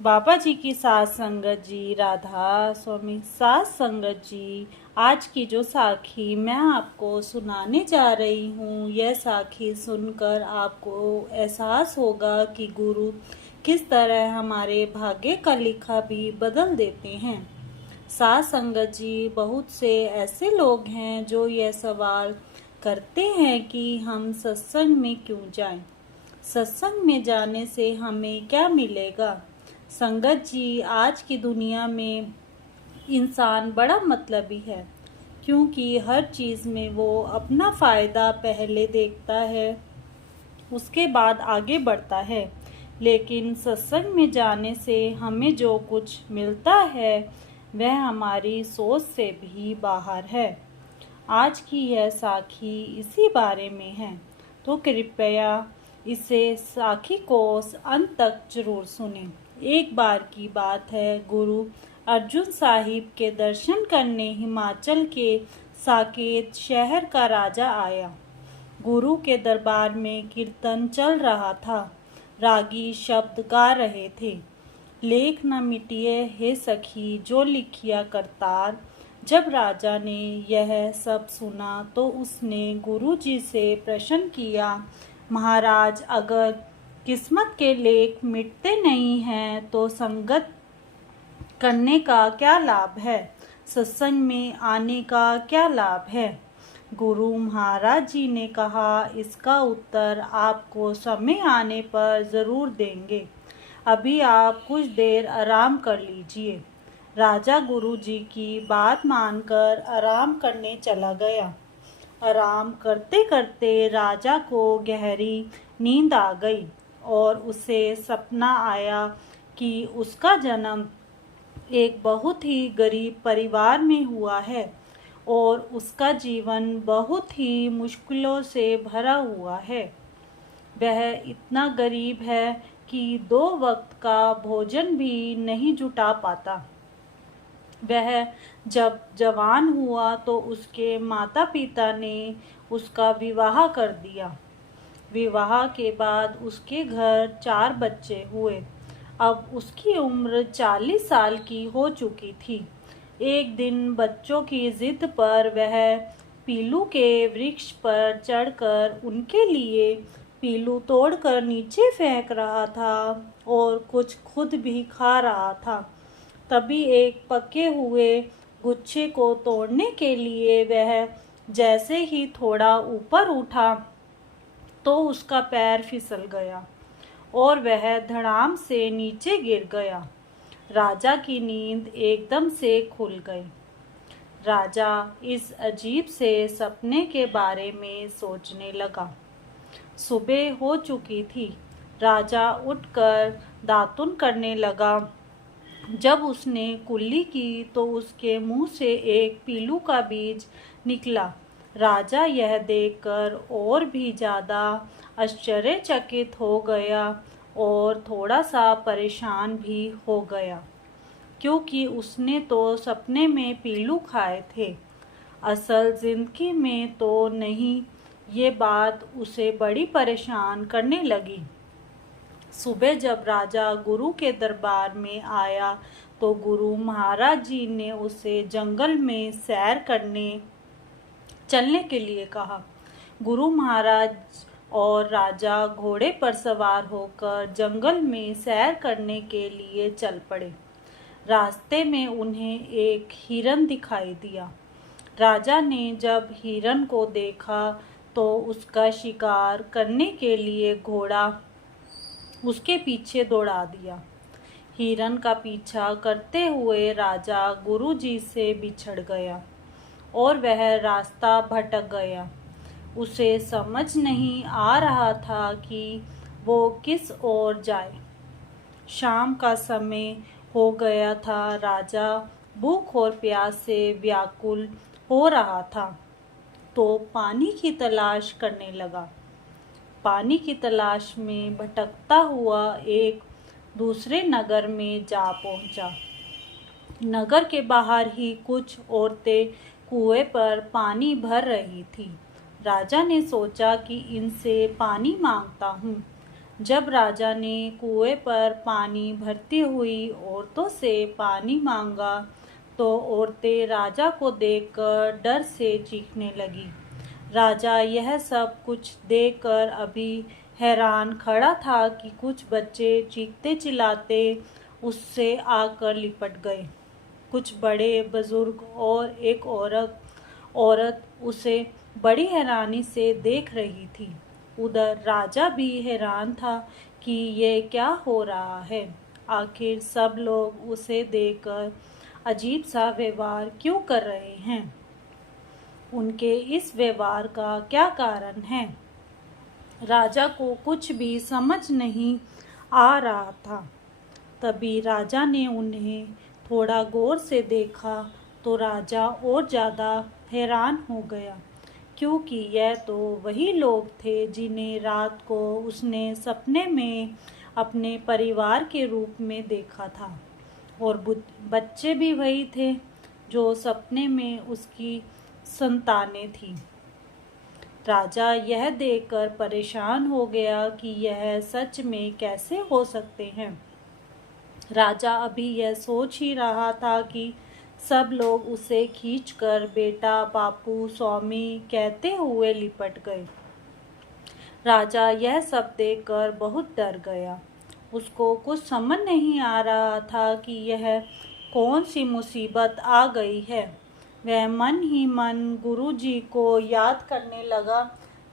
बाबा जी की साथ संगत जी, राधा स्वामी साथ संगत जी, आज की जो साखी मैं आपको सुनाने जा रही हूँ, यह साखी सुनकर आपको एहसास होगा कि गुरु किस तरह हमारे भाग्य का लिखा भी बदल देते हैं। साथ संगत जी, बहुत से ऐसे लोग हैं जो यह सवाल करते हैं कि हम सत्संग में क्यों जाएं? सत्संग में जाने से हमें क्या मिलेगा? संगत जी, आज की दुनिया में इंसान बड़ा मतलबी है, क्योंकि हर चीज़ में वो अपना फ़ायदा पहले देखता है, उसके बाद आगे बढ़ता है। लेकिन सत्संग में जाने से हमें जो कुछ मिलता है वह हमारी सोच से भी बाहर है। आज की यह साखी इसी बारे में है, तो कृपया इसे साखी को अंत तक जरूर सुनें। एक बार की बात है, गुरु अर्जुन साहिब के दर्शन करने हिमाचल के साकेत शहर का राजा आया। गुरु के दरबार में कीर्तन चल रहा था, रागी शब्द गा रहे थे। लेख न मिटिए हे सखी जो लिखिया करतार। जब राजा ने यह सब सुना तो उसने गुरु जी से प्रश्न किया, महाराज, अगर किस्मत के लेख मिटते नहीं हैं तो संगत करने का क्या लाभ है? सत्संग में आने का क्या लाभ है? गुरु महाराज जी ने कहा, इसका उत्तर आपको समय आने पर जरूर देंगे। अभी आप कुछ देर आराम कर लीजिए। राजा गुरु जी की बात मानकर आराम करने चला गया। आराम करते करते राजा को गहरी नींद आ गई और उसे सपना आया कि उसका जन्म एक बहुत ही गरीब परिवार में हुआ है और उसका जीवन बहुत ही मुश्किलों से भरा हुआ है। वह इतना गरीब है कि 2 वक्त का भोजन भी नहीं जुटा पाता। वह जब जवान हुआ तो उसके माता पिता ने उसका विवाह कर दिया। विवाह के बाद उसके घर 4 बच्चे हुए। अब उसकी उम्र 40 साल की हो चुकी थी। एक दिन बच्चों की जिद पर वह पीलू के वृक्ष पर चढ़कर उनके लिए पीलू तोड़कर नीचे फेंक रहा था और कुछ खुद भी खा रहा था। तभी एक पके हुए गुच्छे को तोड़ने के लिए वह जैसे ही थोड़ा ऊपर उठा तो उसका पैर फिसल गया और वह धड़ाम से नीचे गिर गया। राजा की नींद एकदम से खुल गई। राजा इस अजीब से सपने के बारे में सोचने लगा। सुबह हो चुकी थी। राजा उठकर दातुन करने लगा। जब उसने कुल्ली की तो उसके मुंह से एक पीलू का बीज निकला। राजा यह देखकर और भी ज़्यादा आश्चर्यचकित हो गया और थोड़ा सा परेशान भी हो गया, क्योंकि उसने तो सपने में पीलू खाए थे, असल जिंदगी में तो नहीं। ये बात उसे बड़ी परेशान करने लगी। सुबह जब राजा गुरु के दरबार में आया तो गुरु महाराज जी ने उसे जंगल में सैर करने चलने के लिए कहा। गुरु महाराज और राजा घोड़े पर सवार होकर जंगल में सैर करने के लिए चल पड़े। रास्ते में उन्हें एक हिरन दिखाई दिया। राजा ने जब हिरन को देखा तो उसका शिकार करने के लिए घोड़ा उसके पीछे दौड़ा दिया। हिरन का पीछा करते हुए राजा गुरुजी से बिछड़ गया और वह रास्ता भटक गया। उसे समझ नहीं आ रहा था कि वो किस ओर जाए। शाम का समय हो गया था। राजा भूख और प्यास से व्याकुल हो रहा था तो पानी की तलाश करने लगा। पानी की तलाश में भटकता हुआ एक दूसरे नगर में जा पहुंचा। नगर के बाहर ही कुछ औरतें कुएं पर पानी भर रही थी। राजा ने सोचा कि इनसे पानी मांगता हूँ। जब राजा ने कुएं पर पानी भरती हुई औरतों से पानी मांगा तो औरतें राजा को देखकर डर से चीखने लगी। राजा यह सब कुछ देखकर अभी हैरान खड़ा था कि कुछ बच्चे चीखते चिल्लाते उससे आकर लिपट गए। कुछ बड़े बुजुर्ग और एक औरत उसे बड़ी हैरानी से देख रही थी। उधर राजा भी हैरान था कि ये क्या हो रहा है। आखिर सब लोग उसे देखकर अजीब सा व्यवहार क्यों कर रहे हैं? उनके इस व्यवहार का क्या कारण है? राजा को कुछ भी समझ नहीं आ रहा था। तभी राजा ने उन्हें थोड़ा गौर से देखा तो राजा और ज़्यादा हैरान हो गया, क्योंकि यह तो वही लोग थे जिन्हें रात को उसने सपने में अपने परिवार के रूप में देखा था, और बच्चे भी वही थे जो सपने में उसकी संतानें थीं। राजा यह देखकर परेशान हो गया कि यह सच में कैसे हो सकते हैं। राजा अभी यह सोच ही रहा था कि सब लोग उसे खींचकर बेटा, बापू, स्वामी कहते हुए लिपट गए। राजा यह सब देखकर बहुत डर गया। उसको कुछ समझ नहीं आ रहा था कि यह कौन सी मुसीबत आ गई है। वह मन ही मन गुरु जी को याद करने लगा।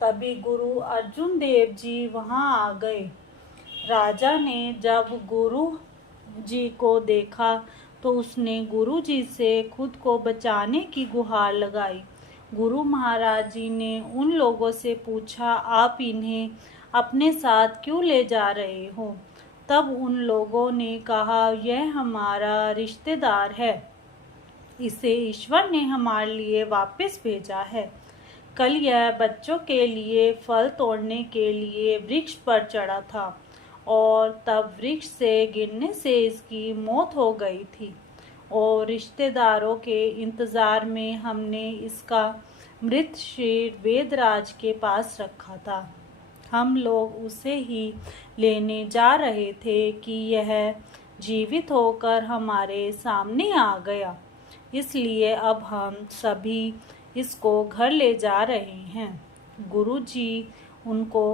तभी गुरु अर्जुन देव जी वहां आ गए। राजा ने जब गुरु जी को देखा तो उसने गुरु जी से खुद को बचाने की गुहार लगाई। गुरु महाराज जी ने उन लोगों से पूछा, आप इन्हें अपने साथ क्यों ले जा रहे हो? तब उन लोगों ने कहा, यह हमारा रिश्तेदार है, इसे ईश्वर ने हमारे लिए वापस भेजा है। कल यह बच्चों के लिए फल तोड़ने के लिए वृक्ष पर चढ़ा था और तब वृक्ष से गिरने से इसकी मौत हो गई थी, और रिश्तेदारों के इंतजार में हमने इसका मृत शरीर वेदराज के पास रखा था। हम लोग उसे ही लेने जा रहे थे कि यह जीवित होकर हमारे सामने आ गया, इसलिए अब हम सभी इसको घर ले जा रहे हैं। गुरुजी उनको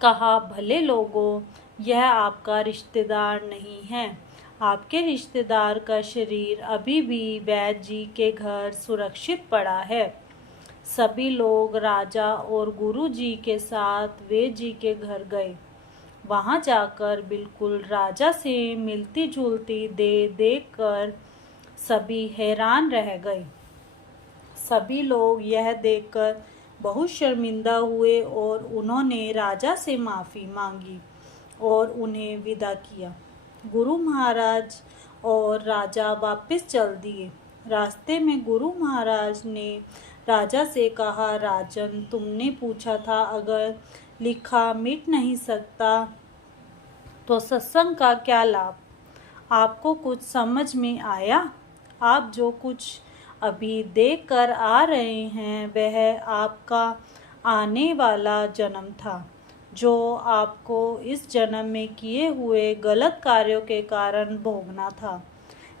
कहा, भले लोगों, यह आपका रिश्तेदार नहीं है। आपके रिश्तेदार का शरीर अभी भी वैद्य जी के घर सुरक्षित पड़ा है। सभी लोग राजा और गुरु जी के साथ वैद्य जी के घर गए। वहां जाकर बिल्कुल राजा से मिलती जुलती देह देखकर सभी हैरान रह गए। सभी लोग यह देखकर बहुत शर्मिंदा हुए और उन्होंने राजा से माफ़ी मांगी और उन्हें विदा किया। गुरु महाराज और राजा वापस चल दिए। रास्ते में गुरु महाराज ने राजा से कहा, राजन, तुमने पूछा था अगर लिखा मिट नहीं सकता तो सत्संग का क्या लाभ? आपको कुछ समझ में आया? आप जो कुछ अभी देख कर आ रहे हैं वह आपका आने वाला जन्म था, जो आपको इस जन्म में किए हुए गलत कार्यों के कारण भोगना था।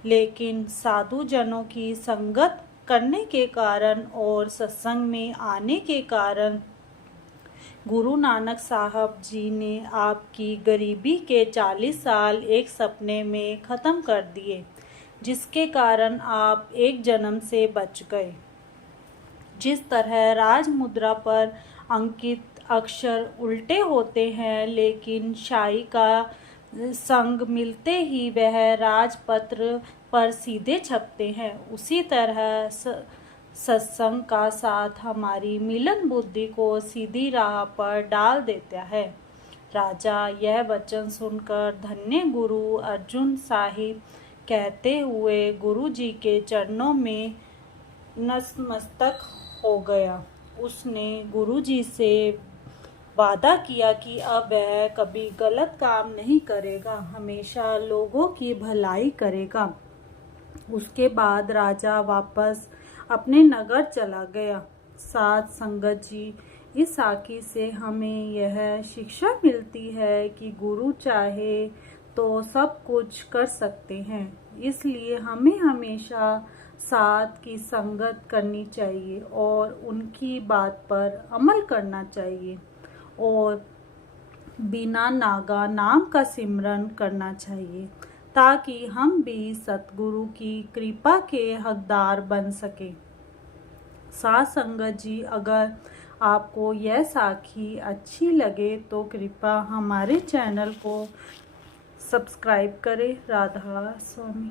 लेकिन साधु जनों की संगत करने के कारण और सत्संग में आने के कारण गुरु नानक साहब जी ने आपकी गरीबी के 40 साल एक सपने में ख़त्म कर दिए, जिसके कारण आप एक जन्म से बच गए। जिस तरह राज मुद्रा पर अंकित अक्षर उल्टे होते हैं, लेकिन शाही का संग मिलते ही वह राजपत्र पर सीधे छपते हैं, उसी तरह सत्संग का साथ हमारी मिलन बुद्धि को सीधी राह पर डाल देता है। राजा यह वचन सुनकर धन्य गुरु अर्जुन साहिब कहते हुए गुरु जी के चरणों में नतमस्तक हो गया। उसने गुरु जी से वादा किया कि अब वह कभी गलत काम नहीं करेगा, हमेशा लोगों की भलाई करेगा। उसके बाद राजा वापस अपने नगर चला गया। साथ संगत जी इस साखी से हमें यह शिक्षा मिलती है कि गुरु चाहे तो सब कुछ कर सकते हैं, इसलिए हमें हमेशा साथ की संगत करनी चाहिए और उनकी बात पर अमल करना चाहिए और बिना नागा नाम का सिमरन करना चाहिए, ताकि हम भी सतगुरु की कृपा के हकदार बन सके। साथ संगत जी, अगर आपको यह साखी अच्छी लगे तो कृपया हमारे चैनल को सब्सक्राइब करें। राधा स्वामी।